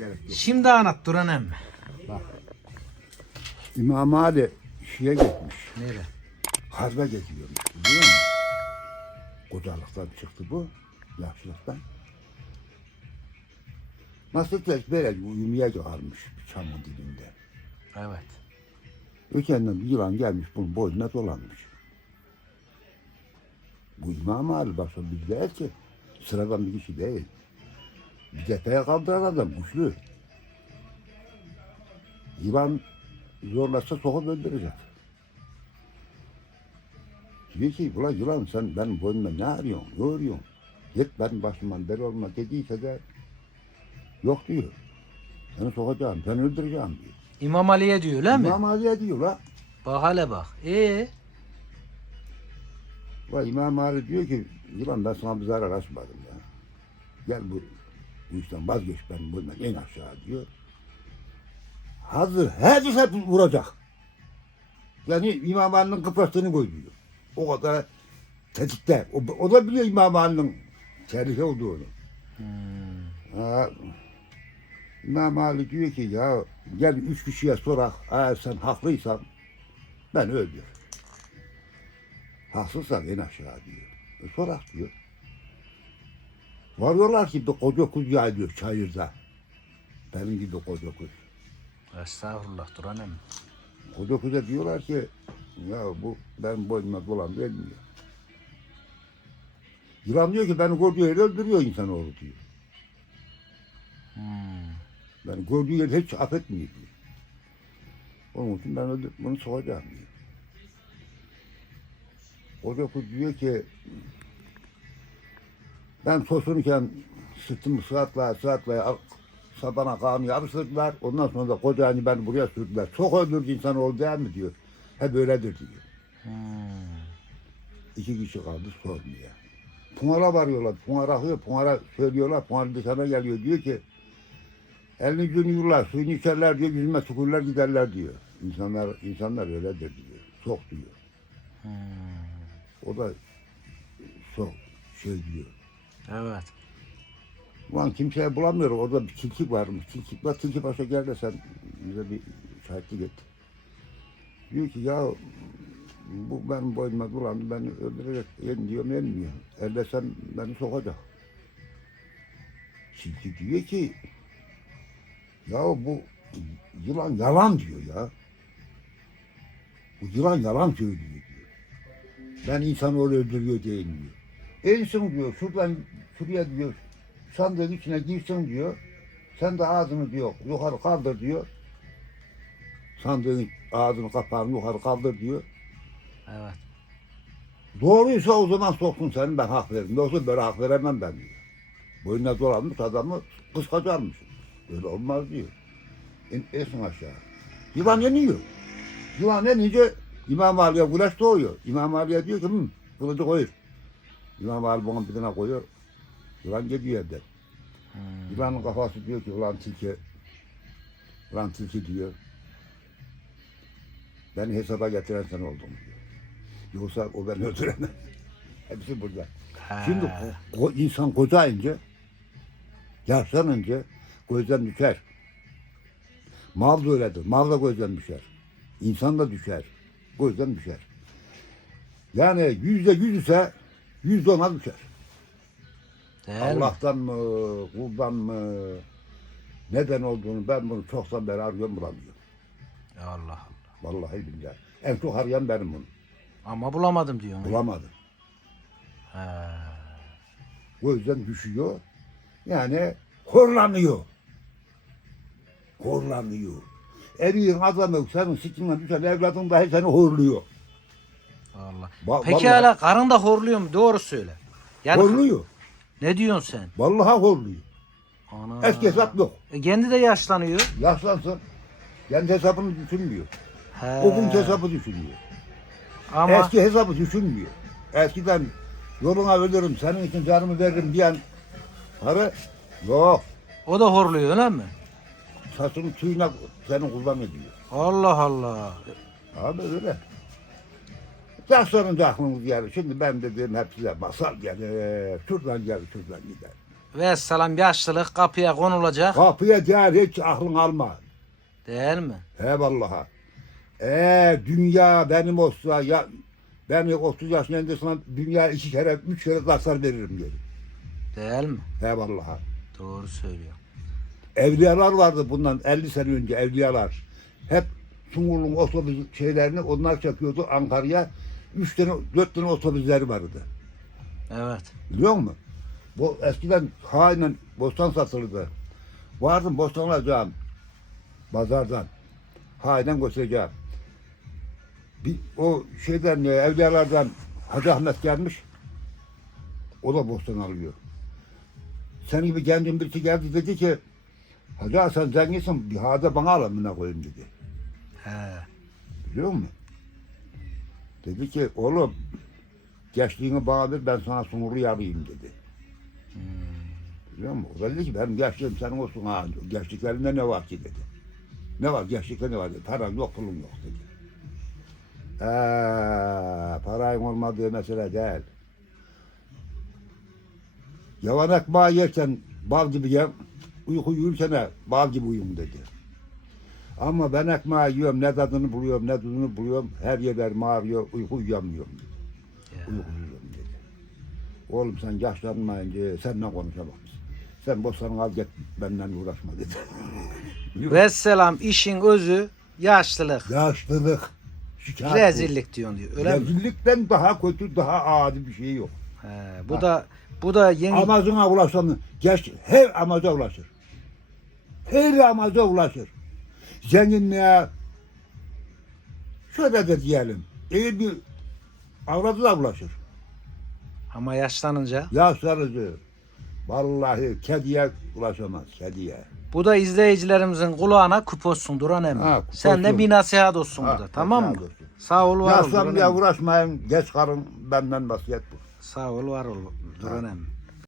gerek yok. Şimdi anlat Duran emmi. Bak. İmam Ali şeye gitmiş. Nere? Harba getiriyormuş biliyor musun? Kocalıktan çıktı bu. Yaşlıktan. Nasıl böyle uyumaya bir çamın dibinde. Evet. Ötenden bir yılan gelmiş bunun boynuna dolanmış. Bu İmam Ali bir değil ki. Sıradan bir kişi değil. Tepeye kaldıran adam güçlü. Yılan zorlasa sokup öldürecek. Diyor ki ulan yılan sen benim boynuma ne arıyorsun, ne arıyorsun? Git benim başımdan beri olma dediyse de yok diyor. Seni sokacağım, seni öldüreceğim diyor. İmam Ali'ye diyor öyle mi? İmam Ali'ye diyor la. Bak hele bak. Ee, Vay İmam Ali diyor ki yılan ben sana bir zarar açmadım ya. Gel bu, bu işten vazgeç ben bundan en aşağı diyor. Hazır herkes hep vuracak. Yani İmam Ali'nin kıprattığını koyuyor. O kadar tetikte. O, o da biliyor İmam Ali'nin tehlikeli olduğunu. Ha, İmam Ali diyor ki ya gel üç kişiye sorak. Eğer sen haklıysan ben öldür. Haksızsan en aşağı diyor. E, sorak diyor. Varıyorlar ki bir koca kuş yayılıyor çayırda. Benim gibi koca kuş. estağfurullah Duran emmi. Koca kuşa diyorlar ki ya bu benim boynuma dolan vermiyor. Yılan diyor ki beni gördüğü yerde öldürüyor insanoğlu diyor. Hmm. Beni gördüğü yerde hiç affetmiyor diyor. Onun için ben öldürüp bunu sokacağım diyor. Koca kuş diyor ki ben sosunurken sırtımı sıhhatla sıhhatla sabana kanı yapıştırdılar. Ondan sonra da kocayını beni buraya sürdüler. Çok öldürdü insan oldu değil mi diyor. Hep öyledir diyor. Hmm. İki kişi kaldı sormaya. Pınar'a varıyorlar. Pınar akıyor. Pınar'a söylüyorlar. Pınar dışarı geliyor. Diyor ki elini yüzünü yurlar, suyunu içerler diyor. Yüzüme tükürler giderler diyor. İnsanlar, insanlar öyledir diyor. Sok diyor. Hmm. O da sok şey diyor. Evet. Ulan kimseye bulamıyorum. Orada bir tilki varmış. Tilki, bak tilki başa gel de sen bize bir şahitlik et. Diyor ki ya bu benim boynuma dolandı beni öldürecek. Yen diyor yenmiyor. Ellesem beni sokacak. Tilki diyor ki ya bu yılan yalan diyor ya. Bu yılan yalan söylüyor diyor. Ben insanı öldürüyor değil diyor. Ensin diyor şuradan şuraya diyor sandığın içine girsin diyor. Sen de ağzını diyor yukarı kaldır diyor. Sandığın ağzını kapağını yukarı kaldır diyor. Evet. Doğruysa o zaman soksun seni ben hak veririm. Yoksa böyle hak veremem ben diyor. Boynuna dolanmış adamı kıskacakmış. Öyle olmaz diyor. En, esin aşağı. Yılan yeniyor. Yılan yenince İmam Ali'ye güneş doğuyor. İmam Ali'ye diyor ki kılıcı koyur. İmam Ali bana bir tane koyuyor. Yılan gidiyor evden. Hmm. Yılanın kafası diyor ki ulan tilki, ulan tilki diyor. Beni hesaba getiren sen oldun diyor. Yoksa o beni öldüremez. Hepsi burada. Ha. Şimdi ko- insan kocayınca, yaşlanınca gözden düşer. Mal da öyledir. Mal da gözden düşer. İnsan da düşer. Gözden düşer. Yani yüzde yüz ise yüzde ona düşer. Değil mi? Allah'tan mı, kuldan mı, neden olduğunu ben bunu çoktan beri arıyorum bulamıyorum. Allah Allah. Vallahi billahi. En çok arayan benim bunu. Ama bulamadım diyorsun. Bulamadım. Ha. O yüzden düşüyor. Yani horlanıyor. Horlanıyor. Eriyin adamı senin sikinden düşen evladın dahi seni horluyor. Allah. Va- Peki vallahi- hala karın da horluyor mu? Doğru söyle. Yani Horluyor. ne diyorsun sen? Vallahi horluyor. Ana. Eski hesap yok. E, kendi de yaşlanıyor. Yaşlansın. Kendi hesabını düşünmüyor. He. Okul hesabı düşünüyor. Ama Eski hesabı düşünmüyor. Eskiden yoluna ölürüm, senin için canımı veririm diyen para yok. o da horluyor öyle mi? Saçının suyuna seni kurban ediyor. Allah Allah. Abi öyle. Yaşlanınca aklımız gelir. Şimdi ben dediğim hep size masal gelir. Şuradan gelir, şuradan gider. Ve selam yaşlılık kapıya konulacak. Kapıya değil hiç aklın alma. Değil mi? He vallahi. Eğer dünya benim olsa ya ben 30 yaşında sana dünya iki kere, üç kere tasar veririm diyor. Değil mi? He vallahi. Doğru söylüyor. Evliyalar vardı bundan 50 sene önce evliyalar. Hep Sungurlu'nun otobüs şeylerini onlar çekiyordu Ankara'ya. Üç tane, dört tane otobüsleri vardı. Evet. Biliyor musun? Bu eskiden hainen bostan satılırdı. Vardım bostan alacağım. Pazardan. Hainen götüreceğim. Bir, o şeyden e, evliyalardan Hacı Ahmet gelmiş. O da bostan alıyor. Senin gibi gencin birisi geldi dedi ki Hacı Hasan zenginsin bir hade bana al amına koyayım dedi. He. Biliyor musun? Dedi ki oğlum gençliğini ver ben sana sunuru alayım dedi. Biliyor musun? O da dedi ki benim gençliğim senin olsun ha. Gençlik elinde ne var ki dedi. Ne var gençlikte ne var dedi. Paran yok pulun yok dedi. Ee, parayın olmadığı mesele değil. Yavan ekmeği yerken bal gibi ye, uyku uyursana bal gibi uyum dedi. Ama ben ekmeği yiyorum, ne tadını buluyorum, ne tuzunu buluyorum. Her yerlerim ağrıyor, uyku uyuyamıyorum. Ya. Uykusuzum dedi. Oğlum sen yaşlanmayınca seninle konuşamam. Sen boşanı al git benden uğraşma dedi. Ve selam işin özü yaşlılık. Yaşlılık, şikayet. Rezillik diyorsun diyor. Öyle mi? Rezillikten daha kötü, daha adi bir şey yok. He, bu da bu da yeni Amacına ulaşan, geç, her amaca ulaşır. Her amaca ulaşır. Zenginliğe, şöyle de diyelim, iyi bir avradı da ulaşır. ama yaşlanınca Yaşlarıcı. Vallahi kediye ulaşamaz, kediye. bu da izleyicilerimizin kulağına küp olsun Duran emmi. Ha, Sen de olsun. bir nasihat olsun Ha, burada tamam mı? nasihat olsun. Sağ ol var ol Duran Yaşlanmaya emmi. uğraşmayın, geç karın benden vasiyet bu. Sağ ol var ol Duran emmi.